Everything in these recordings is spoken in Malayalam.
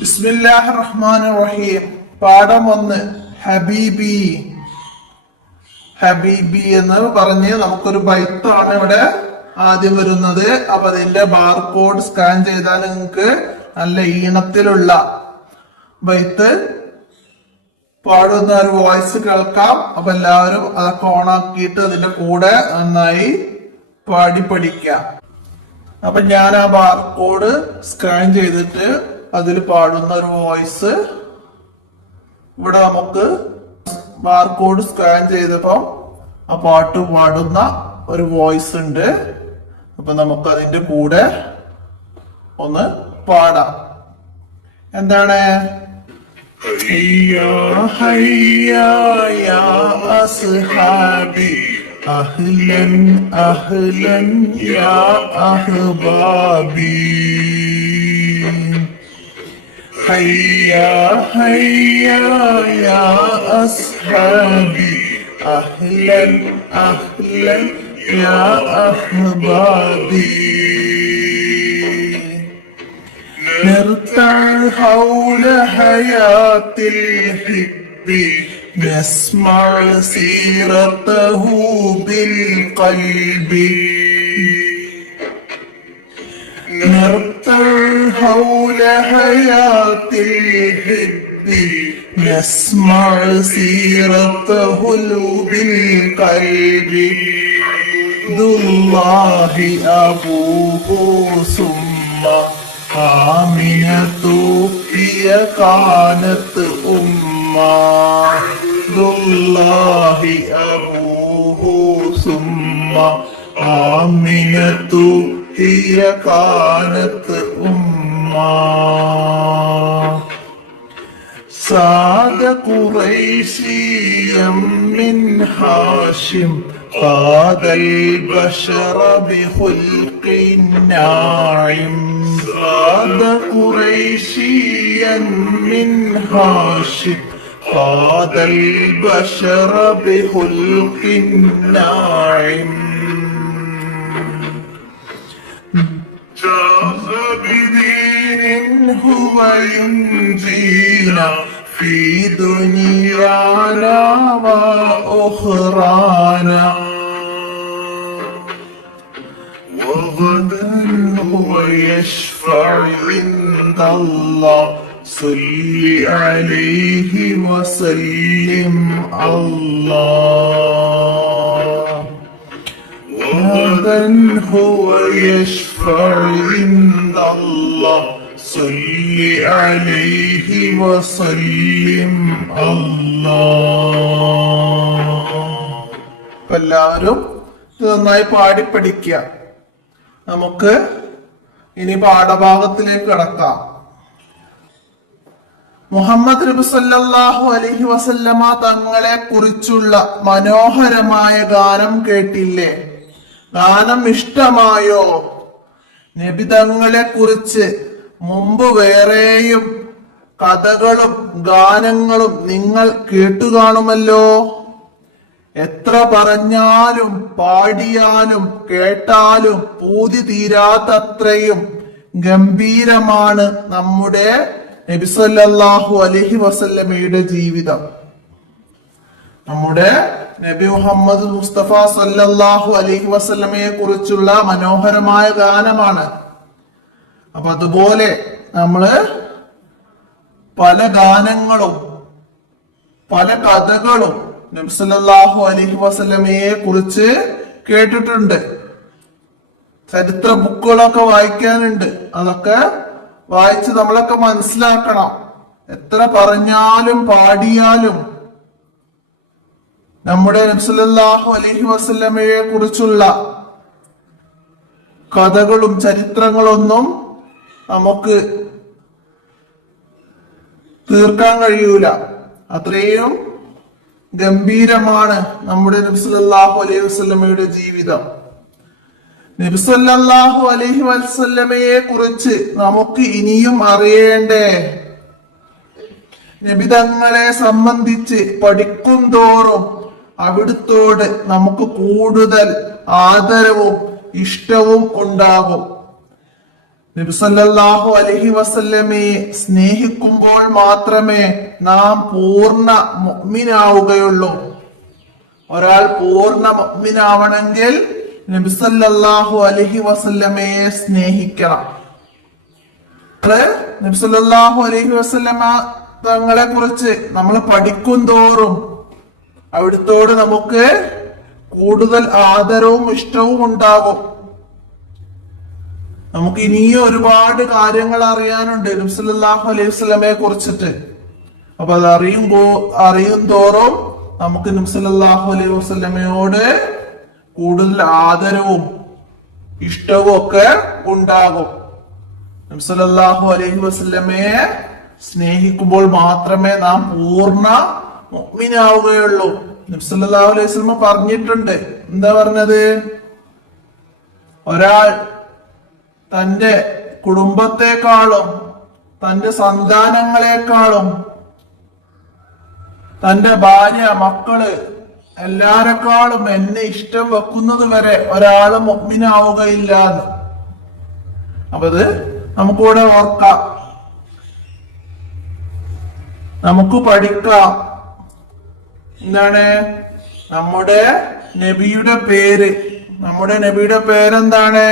ബിസ്മില്ലാഹിർ റഹ്മാനിർ റഹീം. പാഠം 1. ഹബീബി. ഹബീബി എന്ന് പറഞ്ഞ് നമുക്കൊരു ബൈത്താണ് ഇവിടെ ആദ്യം വരുന്നത്. അപ്പൊ അതിന്റെ ബാർകോഡ് സ്കാൻ ചെയ്താൽ നിങ്ങൾക്ക് നല്ല ഈണത്തിലുള്ള ബൈത്ത് പാടുന്ന ഒരു വോയിസ് കേൾക്കാം. അപ്പൊ എല്ലാവരും അതൊക്കെ ഓണാക്കിയിട്ട് അതിന്റെ കൂടെ നന്നായി പാടി പഠിക്കാം. അപ്പൊ ഞാൻ ആ ബാർകോഡ് സ്കാൻ ചെയ്തിട്ട് അതിൽ പാടുന്ന ഒരു വോയിസ് ഇവിടെ നമുക്ക് ബാർകോഡ് സ്കാൻ ചെയ്തപ്പോ ആ പാട്ട് പാടുന്ന ഒരു വോയിസ് ഉണ്ട്. അപ്പൊ നമുക്ക് അതിന്റെ കൂടെ ഒന്ന് പാടാം. എന്താണ്? ഹയ്യാ ഹയ്യാ യാ അസ്ഹാബി അഹ്ലൻ അഹ്ലൻ യാ അഹ്ബാബി. ഹയ്യാ ഹയ്യാ യാ അസ്ഹാബി അഹ്ലൻ അഹ്ലൻ യാ അഹ്ബാബി. نرتع حول حياة الحب نسمع سيرته بالقلب. نرتع حول حياة الحب نسمع سيرته بالقلب. ذو الله أبوه ثم آمنة هي كانت أمة. ذو الله أبوه ثم آمنة هي كانت أمة. ساد قريشيا من هاشم قاد البشر بخلق ناعم. ساد قريشيا من هاشم قاد البشر بخلق ناعم. جاء بدين هو ينجينا في دنيانا وأخرانا. وغدا هو يشفع عند الله صل عليه وسلم الله. وغدا هو يشفع عند الله صل عليه وسلم الله. എല്ലാവരും നന്നായി പാടി പഠിക്കുക. നമുക്ക് ഇനി പാഠഭാഗത്തിലേക്ക് കടക്കാം. മുഹമ്മദ് നബി സല്ലല്ലാഹു അലൈഹി വസല്ലമ തങ്ങളെ കുറിച്ചുള്ള മനോഹരമായ ഗാനം കേട്ടില്ലേ? ഗാനം ഇഷ്ടമായോ? നബി തങ്ങളെ കുറിച്ച് മുമ്പ് വേറെയും കഥകളും ഗാനങ്ങളും നിങ്ങൾ കേട്ടുകാണുമല്ലോ. എത്ര പറഞ്ഞാലും പാടിയാലും കേട്ടാലും പൂതി തീരാത്തത്രയും ഗംഭീരമാണ് നമ്മുടെ നബി സല്ലല്ലാഹു അലൈഹി വസല്ലമയുടെ ജീവിതം. നമ്മുടെ നബി മുഹമ്മദ് മുസ്തഫ സല്ലല്ലാഹു അലൈഹി വസല്ലമയെ കുറിച്ചുള്ള മനോഹരമായ ഗാനമാണ്. അപ്പൊ അതുപോലെ നമ്മള് പല ഗാനങ്ങളും പല കഥകളും നബി സല്ലല്ലാഹു അലൈഹി വസല്ലമയെ കുറിച്ച് കേട്ടിട്ടുണ്ട്. ചരിത്ര ബുക്കുകളൊക്കെ വായിക്കാനുണ്ട്. അതൊക്കെ വായിച്ച് നമ്മളൊക്കെ മനസ്സിലാക്കണം. എത്ര പറഞ്ഞാലും പാടിയാലും നമ്മുടെ നബി സല്ലല്ലാഹു അലൈഹി വസല്ലമയെ കുറിച്ചുള്ള കഥകളും ചരിത്രങ്ങളൊന്നും നമുക്ക് തീർക്കാൻ കഴിയൂല. അത്രയും ഗംഭീരമാണ് നമ്മുടെ നബി സല്ലല്ലാഹു അലൈഹി വസല്ലമയുടെ ജീവിതം. നബി സല്ലല്ലാഹു അലൈഹി വസല്ലമയെ കുറിച്ച് നമുക്ക് ഇനിയും അറിയേണ്ടേ? നബി തങ്ങളെ സംബന്ധിച്ച് പഠിക്കും തോറും അവിടുത്തോട് നമുക്ക് കൂടുതൽ ആദരവും ഇഷ്ടവും ഉണ്ടാകും. നബി സല്ലല്ലാഹു അലൈഹി വസല്ലമയെ സ്നേഹിക്കുമ്പോൾ മാത്രമേ നാം പൂർണ്ണ മുഅ്മിനാവുകയുള്ളൂ. ഒരാൾ പൂർണ്ണ മുഅ്മിനാവണമെങ്കിൽ നബി സല്ലല്ലാഹു അലൈഹി വസല്ലമയെ സ്നേഹിക്കണം. നബി സല്ലല്ലാഹു അലൈഹി വസല്ലമ തങ്ങളെ കുറിച്ച് നമ്മൾ പഠിക്കും തോറും അവിടുത്തോട് നമുക്ക് കൂടുതൽ ആദരവും ഇഷ്ടവും ഉണ്ടാകും. നമുക്ക് ഇനിയും ഒരുപാട് കാര്യങ്ങൾ അറിയാനുണ്ട് നബി സല്ലല്ലാഹു അലൈഹി വസല്ലമയെ കുറിച്ചിട്ട്. അപ്പൊ അത് അറിയും തോറും നമുക്ക് നബി സല്ലല്ലാഹു അലൈഹി വസല്ലമയോട് കൂടുതൽ ആദരവും ഇഷ്ടവും ഒക്കെ ഉണ്ടാകും. നബി സല്ലല്ലാഹു അലൈഹി വസല്ലമയെ സ്നേഹിക്കുമ്പോൾ മാത്രമേ നാം പൂർണ്ണ മുഅ്മിനാവുകയുള്ളൂ. നബി സല്ലല്ലാഹു അലൈഹി വസല്ലമ പറഞ്ഞിട്ടുണ്ട്. എന്താ പറഞ്ഞത്? ഒരാൾ തന്റെ കുടുംബത്തെക്കാളും തന്റെ സന്താനങ്ങളെക്കാളും തന്റെ ഭാര്യ മക്കള് എല്ലാരെക്കാളും എന്നെ ഇഷ്ടം വെക്കുന്നത് വരെ ഒരാള് മുഅ്മിനാവുകയില്ല എന്ന്. അപ്പൊ അത് നമുക്കിവിടെ ഓർക്കാം, നമുക്ക് പഠിക്കാം. എന്താണ് നമ്മുടെ നബിയുടെ പേര്? നമ്മുടെ നബിയുടെ പേരെന്താണ്?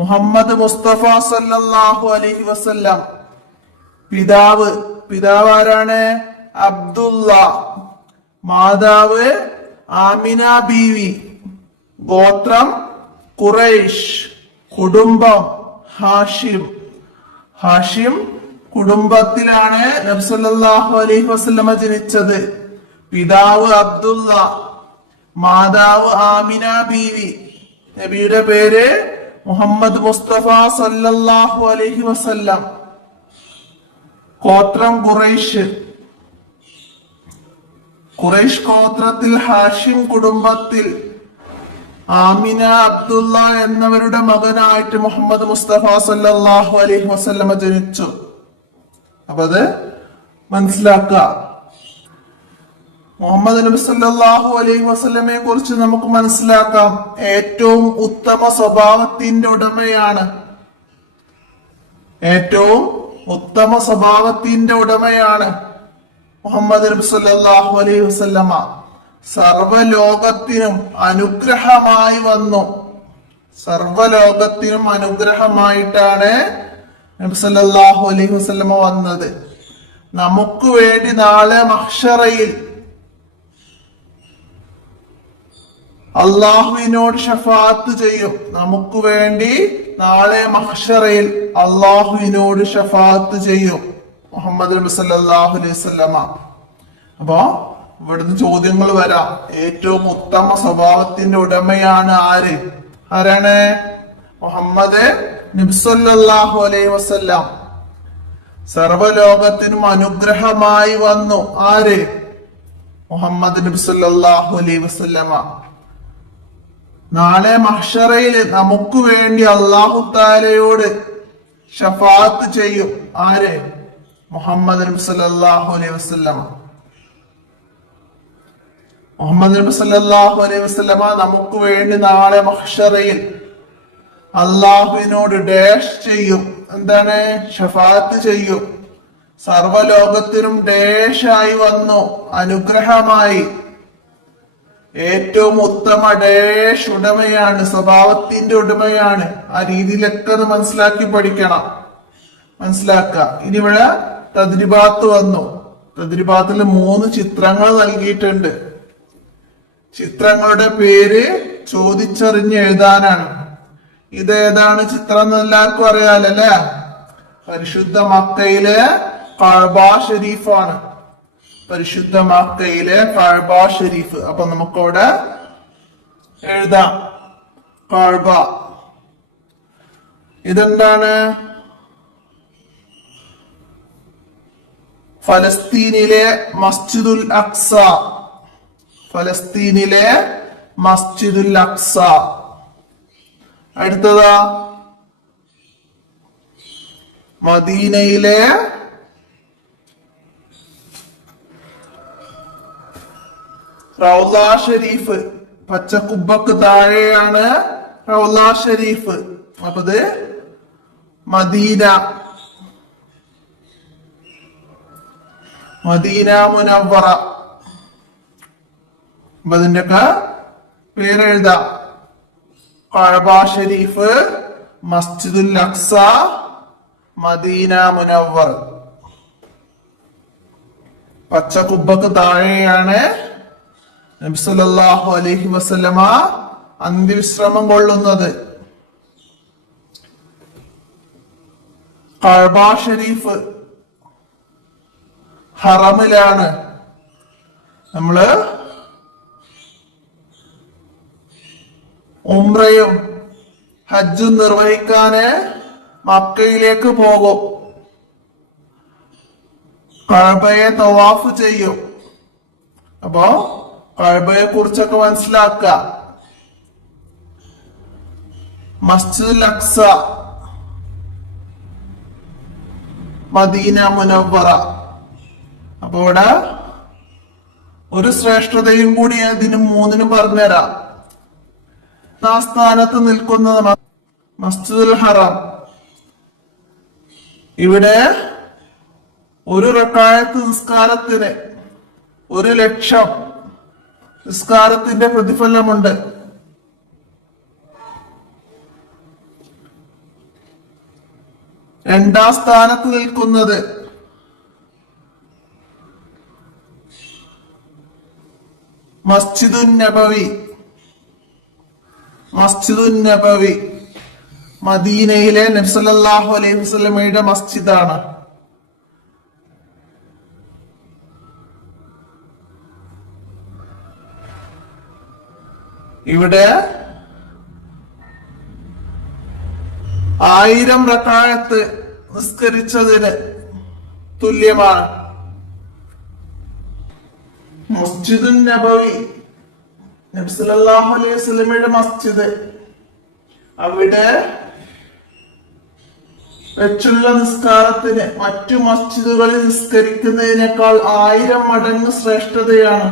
മുഹമ്മദ് മുസ്തഫ സല്ലല്ലാഹു അലൈഹി വസല്ലം. പിതാവ് ആരാണ്? അബ്ദുള്ള. മാതാവ് ആമിന ബീവി. ഗോത്രം ഖുറൈശ്. കുടുംബം ഹാഷിം കുടുംബത്തിലാണ് നബി സല്ലല്ലാഹു അലൈഹി വസല്ലമ ജനിച്ചത്. പിതാവ് അബ്ദുള്ള, മാതാവ് ആമിന ബീവി. നബിയുടെ പേര് മുഹമ്മദ് മുസ്തഫ സല്ലല്ലാഹു അലൈഹി വസല്ലം. ഗോത്രം ഖുറൈശ് ഗോത്രത്തിൽ ഹാഷിം കുടുംബത്തിൽ ആമിന അബ്ദുള്ള എന്നവരുടെ മകനായിട്ട് മുഹമ്മദ് മുസ്തഫ സല്ലല്ലാഹു അലൈഹി വസല്ലമ ജനിച്ചു. അപ്പൊ അത് മനസ്സിലാക്കുക. മുഹമ്മദ് നബി സല്ലല്ലാഹു അലൈഹി വസല്ലമയെ കുറിച്ച് നമുക്ക് മനസ്സിലാക്കാം. ഏറ്റവും ഉത്തമ സ്വഭാവത്തിന്റെ ഉടമയാണ്. മുഹമ്മദ് നബി സല്ലല്ലാഹു അലൈഹി വസല്ലമ. സർവലോകത്തിനും അനുഗ്രഹമായി വന്നു. സർവലോകത്തിനും അനുഗ്രഹമായിട്ടാണ് നബി സല്ലല്ലാഹു അലൈഹി വസല്ലമ വന്നത്. നമുക്ക് വേണ്ടി നാളെ മഹ്ശറയിൽ അള്ളാഹുവിനോട് ഷഫാഅത്ത് ചെയ്യും. നമുക്ക് വേണ്ടി നാളെ മഹ്ശറയിൽ അള്ളാഹുവിനോട് ഷഫാഅത്ത് ചെയ്യും മുഹമ്മദ് നബി സല്ലല്ലാഹു അലൈഹി വസല്ലമ. അപ്പോ ഇവിടുന്ന് ചോദ്യങ്ങൾ വരാം. ഏറ്റവും ഉത്തമ സ്വഭാവത്തിന്റെ ഉടമയാണ് ആരാണ്? മുഹമ്മദ് നബി സല്ലല്ലാഹു അലൈഹി വസല്ലം. സർവലോകത്തിനും അനുഗ്രഹമായി വന്നു. മുഹമ്മദ് നബി സല്ലല്ലാഹു അലൈഹി വസല്ലമ. നാളെ മഹ്ശറയിൽ നമുക്ക് വേണ്ടി അല്ലാഹു തആലയോട് ഷഫാഅത്ത് ചെയ്യും. മുഹമ്മദ് നബി സല്ലല്ലാഹു അലൈഹി വസല്ലമ. മുഹമ്മദ് നബി സല്ലല്ലാഹു അലൈഹി വസല്ലമ നമുക്ക് വേണ്ടി നാളെ മഹ്ശറയിൽ അള്ളാഹുവിനോട് ഡാഷ് ചെയ്യും. എന്താണ്? ഷഫാഅത്ത് ചെയ്യും. സർവലോകത്തിനും ഡാഷായി വന്നു, അനുഗ്രഹമായി. ഏറ്റവും ഉത്തമ ഡാഷ് ഉടമയാണ്, സ്വഭാവത്തിന്റെ ഉടമയാണ്. ആ രീതിയിലൊക്കെ അത് മനസ്സിലാക്കി പഠിക്കണം, മനസ്സിലാക്കുക. ഇനി ഇവിടെ തദ്രിബാത്ത് വന്നു. തദ്രിബാത്തിൽ 3 ചിത്രങ്ങൾ നൽകിയിട്ടുണ്ട്. ചിത്രങ്ങളുടെ പേര് ചോദിച്ചറിഞ്ഞ് എഴുതാനാണ്. ഇതേതാണ് ചിത്രം എന്ന് എല്ലാവർക്കും അറിയാലല്ലേ? പരിശുദ്ധ മക്കയിലെ കഅബ ഷരീഫാണ്. പരിശുദ്ധ മക്കയിലെ കഅബ ഷരീഫ്. അപ്പൊ നമുക്കവിടെ എഴുതാം കഅബ. ഇതെന്താണ്? ഫലസ്തീനിലെ മസ്ജിദുൽ അഖ്സ. ഫലസ്തീനിലെ മസ്ജിദുൽ അഖ്സ. അടുത്തതാ മദീനയിലെ റൗള ഷരീഫ്. പച്ചക്കുബ്ബക്ക് താഴെയാണ് റൗള ഷരീഫ്. അപ്പൊ ഇത് മദീന, മദീന മുനവ്വറ. അപ്പൊ അതിന്റെയൊക്കെ പേരെഴുതാം. കഅബ ഷരീഫ്, മസ്ജിദുൽ അഖ്സ, മദീന മുനവ്വർ. പച്ച കുബ്ബക്ക് താഴെയാണ് നബി സല്ലല്ലാഹു അലൈഹി വസല്ലമ അന്ത്യവിശ്രമം കൊള്ളുന്നത്. കഅബ ഷരീഫ് ഹറമിലാണ്. നമ്മള് ഉംറയും ഹജ്ജും നിർവഹിക്കാന് മക്കയിലേക്ക് പോകും. കഅബയെ തവാഫ് ചെയ്യും. അപ്പോ കഅബയെ കുറിച്ചൊക്കെ മനസ്സിലാക്കുക. മസ്ജിദുൽ അഖ്സ, മദീന മുനവ്വറ. അപ്പൊ ഇവിടെ ഒരു ശ്രേഷ്ഠതയും കൂടി ഇതിന് മൂന്നിനും പറഞ്ഞുതരാം. ആ സ്ഥാനത്ത് നിൽക്കുന്നത് മസ്ജിദുൽ ഹറം. ഇവിടെ ഒരു റക്അത്ത് നിസ്കാരത്തിന് 1,00,000 നിസ്കാരത്തിന്റെ പ്രതിഫലമുണ്ട്. രണ്ടാം സ്ഥാനത്ത് നിൽക്കുന്നത് മസ്ജിദുൻ നബവി. മസ്ജിദുൻ നബവി മദീനയിലെ നബി സല്ലല്ലാഹു അലൈഹി വസല്ലമയുടെ മസ്ജിദാണ്. ഇവിടെ 1000 റക്അത്ത് നിസ്കരിച്ചതിന് തുല്യമാണ്. മസ്ജിദുൻ നബവി നബി സല്ലല്ലാഹു അലൈഹി വസല്ലമയുടെ മസ്ജിദ്. അവിടെ വെച്ചുള്ള നിസ്കാരത്തിന് മറ്റു മസ്ജിദുകളിൽ നിസ്കരിക്കുന്നതിനേക്കാൾ 1000 മടങ്ങ് ശ്രേഷ്ഠതയാണ്.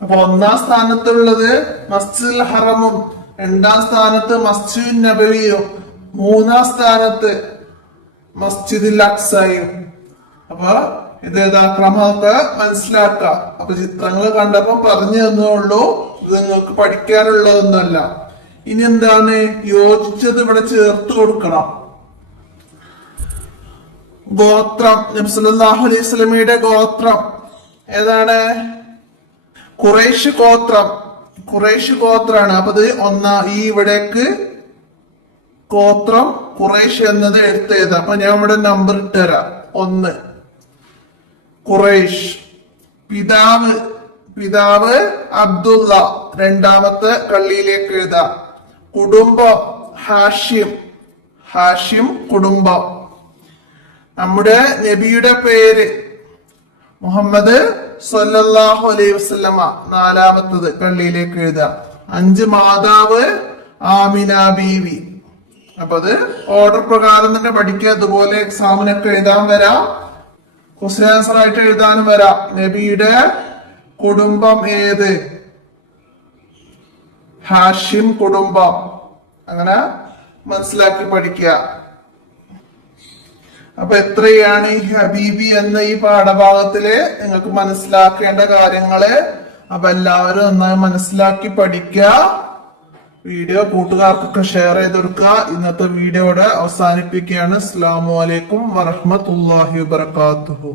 അപ്പൊ ഒന്നാം സ്ഥാനത്തുള്ളത് മസ്ജിദുൽ ഹറമും, രണ്ടാം സ്ഥാനത്ത് മസ്ജിദുൻ നബവിയും, മൂന്നാം സ്ഥാനത്ത് മസ്ജിദുൽ അഖ്സയും. അപ്പൊ ഇതേതാ ക്രമമൊക്കെ മനസ്സിലാക്കുക. അപ്പൊ ചിത്രങ്ങൾ കണ്ടപ്പോ പറഞ്ഞു തന്നുള്ളൂ, ഇത് നിങ്ങൾക്ക് പഠിക്കാനുള്ളതൊന്നുമല്ല. ഇനി എന്താണ് യോജിച്ചത് ഇവിടെ ചേർത്ത് കൊടുക്കണം. ഗോത്രം, നബി സല്ലല്ലാഹു അലൈഹി വസല്ലമയുടെ ഗോത്രം ഏതാണ്? ഖുറൈശ് ഗോത്രം. ഖുറൈശ് ഗോത്രാണ്. അപ്പൊ ഇത് ഈ ഇവിടേക്ക് ഗോത്രം ഖുറൈശ് എന്നത് എടുത്തേത്. അപ്പൊ ഞാൻ ഇവിടെ നമ്പർ ഇട്ടുതരാം. 1 ഖുറൈശ്. പിതാവ് അബ്ദുള്ള. രണ്ടാമത്തെ കള്ളിയിലേക്ക് എഴുതാം. കുടുംബം ഹാഷിം കുടുംബം. നമ്മുടെ നബിയുടെ പേര് മുഹമ്മദ് സല്ലല്ലാഹു അലൈഹി വസല്ലമ. നാലാമത്തത് കള്ളിയിലേക്ക് എഴുതാം. 5 മാതാവ് ആമിന ബീവി. അപ്പൊ അത് ഓർഡർ പ്രകാരം തന്നെ പഠിക്കുക. അതുപോലെ എക്സാമിനൊക്കെ എഴുതാൻ വരാം, ക്വസ്റ്റ്യൻ ആൻസർ ആയിട്ട് എഴുതാനും വരാം. നബിയുടെ കുടുംബം ഏത്? ഹാഷിം കുടുംബം. അങ്ങനെ മനസ്സിലാക്കി പഠിക്കുക. അപ്പൊ എത്രയാണ് ഈ ഹബീബി എന്ന ഈ പാഠഭാഗത്തില് നിങ്ങൾക്ക് മനസ്സിലാക്കേണ്ട കാര്യങ്ങള്. അപ്പൊ എല്ലാവരും നന്നായി മനസ്സിലാക്കി പഠിക്കുക. വീഡിയോ കൂട്ടുകാർക്കൊക്കെ ഷെയർ ചെയ്ത് കൊടുക്കുക. ഇന്നത്തെ വീഡിയോയുടെ അവസാനിപ്പിക്കുകയാണ്. അസ്സലാമു അലൈക്കും വറഹ്മത്തുള്ളാഹി വബറകാതുഹു.